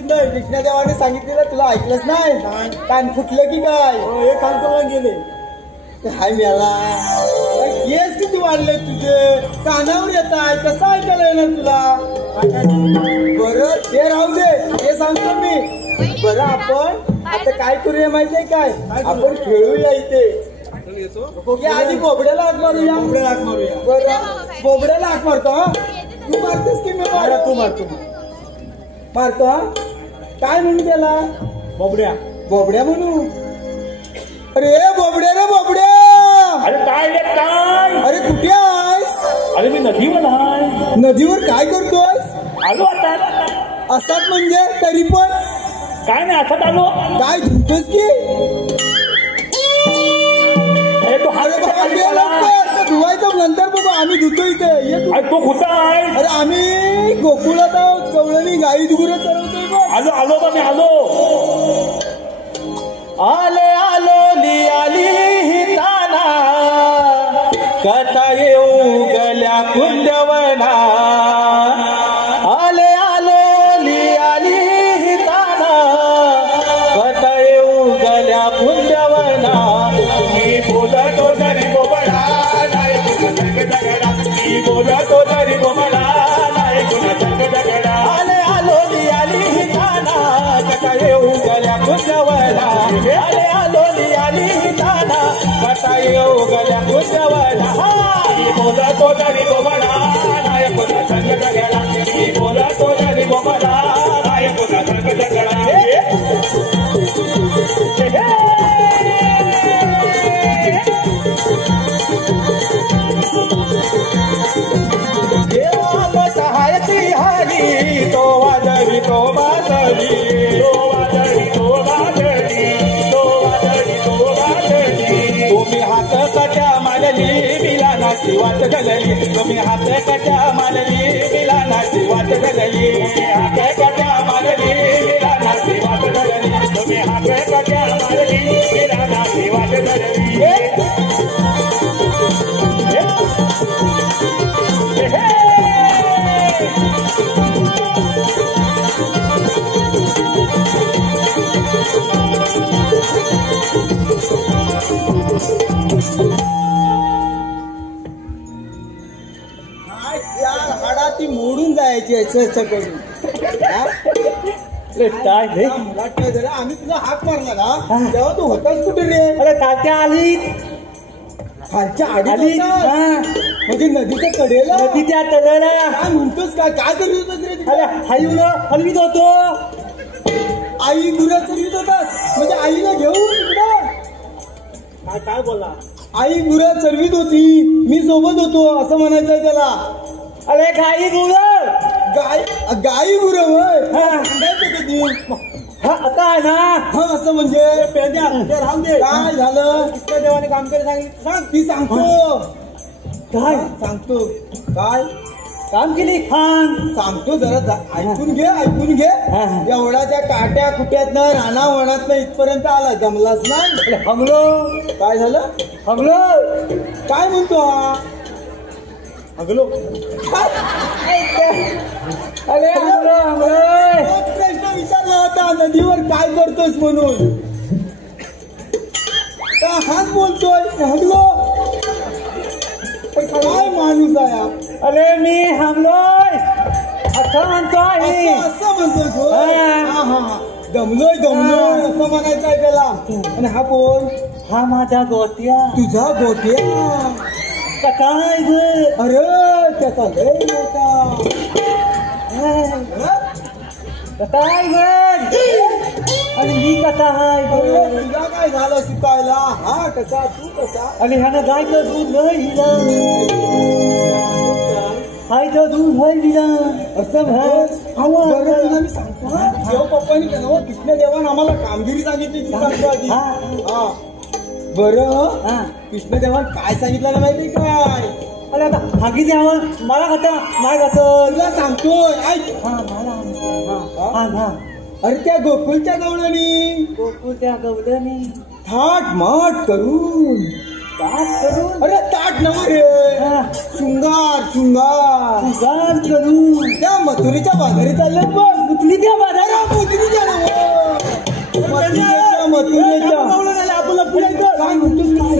सांगितलं कृष्णदेवाने सांगितलेलं तुला ऐकलंच नाही कान फुटलं की काय हे कान करून गेले हाय मेला केस किती वाढले तुझे कानावर येत आहे कसं ऐकायला येणार तुला बरं ते राहू दे ते सांगतो मी बरं आपण आता काय करूया माहितीये काय आपण खेळूया इथे आधी बोबड्याला हाक मारूया बरं बोबड्याला हाक मारतो हा तू मारतोस की मी तू मारतो हा काय म्हणू त्याला बोबड्या म्हणू अरे बोबड्या रे बोबड्या अरे काय अरे कुठे आहेस अरे मी नदीवर आहे नदीवर काय करतोय आलो आता असाच म्हणजे तरी पण काय नाही असत आलो काय धुतोस की अरे तो धुवायचं नंतर बघू आम्ही धुतो इथे तो कुठं आहे अरे आम्ही गोकुळात आहोत कवळणी गाई दुगुरं चढवतोय आलो बा मी आलो आली ही ताना कथा येऊ गल्या कुंडवना आली ही ताना कथा येऊ गल्या कुंडवना मी बोलतो तरी बोबडा नाही कुणा संग दगडा मी बोलतो तरी बोबडा नाही कुणा संग दगडा आली ही ताना कथा येऊ गल्या कुंडवना आली ही ताना कथा येऊ गल्या कुंडवना मी बोलतो तरी बोबडा नाही कुणा संग दगडा मी बोलतो तरी बोबडा नाही कुणा संग दगडा सहायती हानी तो वाजवी तो बाजली तुम्ही हात कट्या मानली बिला नाची वाट गगली तुम्ही हात कट्या मानली बिला नाची वाट गगली हात कट्या मारली बिला नाची वाट गगली तुम्ही हात कट्या मारली बिला नाची वाट गगली हाडा ती मोडून जायची असं करून आम्ही तुला हाक मारला ना तेव्हा तू होताच कुठे रे अरे तात्या आली खालच्या आडी म्हणजे नदीच्या कडेला नदीच्या तळेला काय म्हणतोस काय करत होतस रे अरे हलवीत होतो आई गुरा चरवीत होतास म्हणजे आईला घेऊन इकडं काय बोला आई गुरा चरवीत होती मी सोबत होतो असं म्हणायचंय त्याला अरे गाई गुरं गाई गुरं होय कधी आता आहे ना हा असं म्हणजे राहून दे काय झालं कृष्णदेवाने काम करे सांगितलं सांग ती सांगतो काय सांगतो काय काम केली खान सांगतो जरा ऐकून घे एवढा त्या काट्या कुट्यातनं राणा वनातनं इथपर्यंत आला जमलाच नाही हमलो काय झालं हमलो काय म्हणतो हा हगलो अरे प्रश्न विचारला होता नदीवर काय करतोस म्हणून का हाच बोलतोय हगलो काय माणूस आहे अरे मी हमलोय असं म्हणतोय दमलोय असं म्हणायचं आहे त्याला आणि हा बोल हा माझा गोट्या तुझा गोट्या काय ग अरे त्याचा लय मोठा काय ग आणि मी कसा आहे तुझा काय झालं शिकायला हा कसा तू कसा आणि ह्यानं गायचं दूध नाही हिला गायचं दूध नाही हिला असं बरं मी सांगतो देव पप्पानी केलं कृष्णदेवान आम्हाला कामगिरी सांगितली ती सांगतो आधी हा बरं कृष्णदेवान काय सांगितलं ना माहिती काय अरे आता हागी द्यावं मला खाता नाही खात तुला सांगतोय ऐक अरे त्या गोकुळच्या गवळणी थाट माट करून अरे ताट नव रे शृंगार करून त्या मथुरीच्या बाजारी चालले बघ मुतलीच्या बाजारात लपू लपू काय म्हणतोस काय